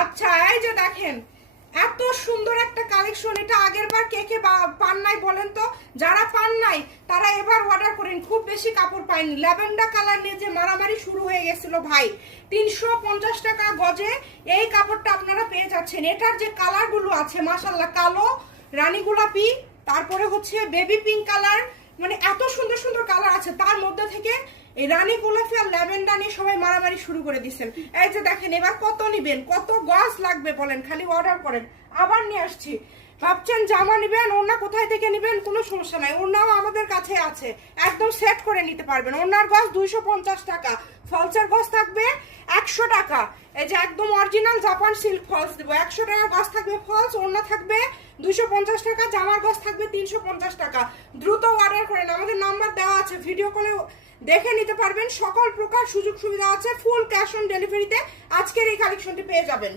আচ্ছা এই যে দেখেন এত সুন্দর একটা কালেকশন, এটা আগের বার কে কে পান নাই বলেন তো? যারা পান নাই তারা এবার অর্ডার করেন, খুব বেশি কাপড় পাইনি। ল্যাভেন্ডার কালার নিয়ে যে মারামারি শুরু হয়ে গেছিল ভাই, 350 টাকা গজে এই কাপড়টা আপনারা পেয়ে যাচ্ছেন। এটার যে কালারগুলো আছে মাশাআল্লাহ, কালো, রানী গোলাপি, তারপরে হচ্ছে বেবি পিঙ্ক কালার, মানে এত সুন্দর সুন্দর কালার আছে। তার মধ্যে থেকে এই রানী গোলাপি আর ল্যাভেন্ডার নিয়ে সবাই মারামারি শুরু করে দিচ্ছেন। এই যে দেখেন এবার কত নিবেন, কত গজ লাগবে বলেন, খালি অর্ডার করেন। আবার নিয়ে আসছি, ভাবছেন জামা নিবেন, ওড়না কোথায় থেকে নিবেন, কোনো সমস্যা নাই, ওড়নাও আমাদের কাছে আছে, একদম সেট করে নিতে পারবেন। ওড়নার গজ 250 টাকা, ফলসের গজ থাকবে 100 টাকা। এই যে একদম অরিজিনাল জাপান সিল্ক ফলস দেবো, 100 টাকা গজ থাকবে ফলস, ওড়না থাকবে 250 টাকা, জামার গজ থাকবে 350 টাকা। দ্রুত অর্ডার করেন, আমাদের নাম্বার দেওয়া আছে, ভিডিও কলে দেখে নিতে পারবেন। সকল প্রকার সুযোগ সুবিধা আছে, ফুল ক্যাশ অন ডেলিভারিতে আজকের এই কালেকশনটি পেয়ে যাবেন।